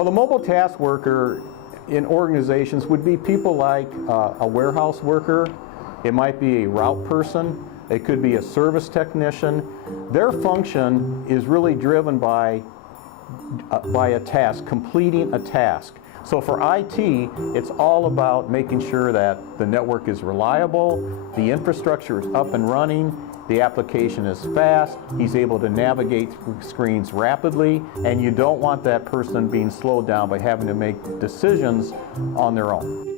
Well, the mobile task worker in organizations would be people like a warehouse worker. It might be a route person. It could be a service technician. Their function is really driven by a task, completing a task. So for IT, it's all about making sure that the network is reliable, the infrastructure is up and running, the application is fast, he's able to navigate through screens rapidly, and you don't want that person being slowed down by having to make decisions on their own.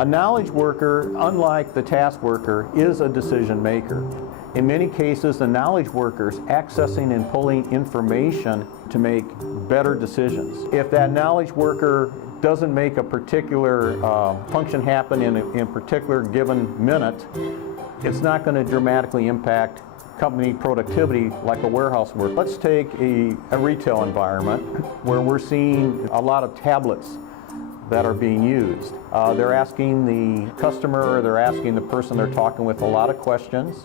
A knowledge worker, unlike the task worker, is a decision maker. In many cases, the knowledge worker is accessing and pulling information to make better decisions. If that knowledge worker doesn't make a particular function happen in a particular given minute, it's not going to dramatically impact company productivity like a warehouse worker. Let's take a retail environment where we're seeing a lot of tablets that are being used. They're asking the customer, or they're asking the person they're talking with a lot of questions.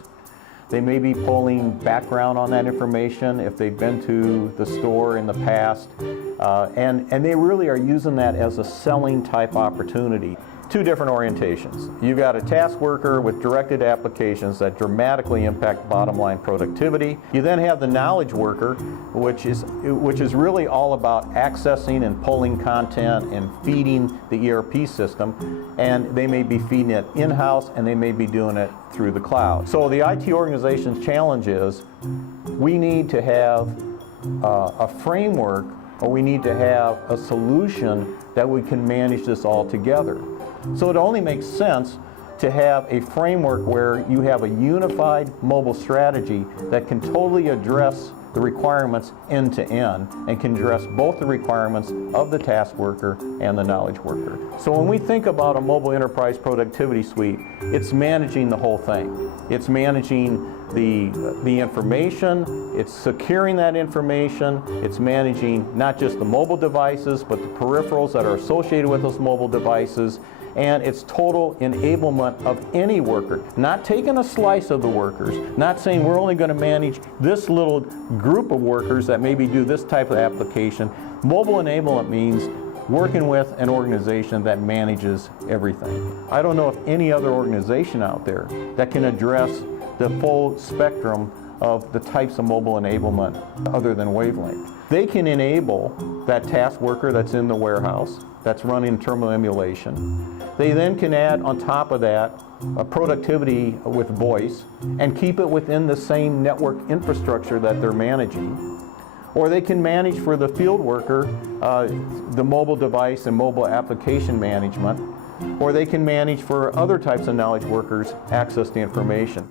They may be pulling background on that information if they've been to the store in the past, and they really are using that as a selling type opportunity. Two different orientations. You've got a task worker with directed applications that dramatically impact bottom line productivity. You then have the knowledge worker, which is really all about accessing and pulling content and feeding the ERP system, and they may be feeding it in-house and they may be doing it through the cloud. So the IT organization's challenge is we need to have a framework, or we need to have a solution that we can manage this all together. So it only makes sense to have a framework where you have a unified mobile strategy that can totally address the requirements end to end and can address both the requirements of the task worker and the knowledge worker. So when we think about a mobile enterprise productivity suite, it's managing the whole thing. It's managing the information, it's securing that information, it's managing not just the mobile devices, but the peripherals that are associated with those mobile devices, and it's total enablement of any worker. Not taking a slice of the workers, not saying we're only going to manage this little group of workers that maybe do this type of application. Mobile enablement means working with an organization that manages everything. I don't know of any other organization out there that can address the full spectrum of the types of mobile enablement other than Wavelink. They can enable that task worker that's in the warehouse, that's running terminal emulation. They then can add on top of that a productivity with voice and keep it within the same network infrastructure that they're managing. Or they can manage for the field worker the mobile device and mobile application management. Or they can manage for other types of knowledge workers access to information.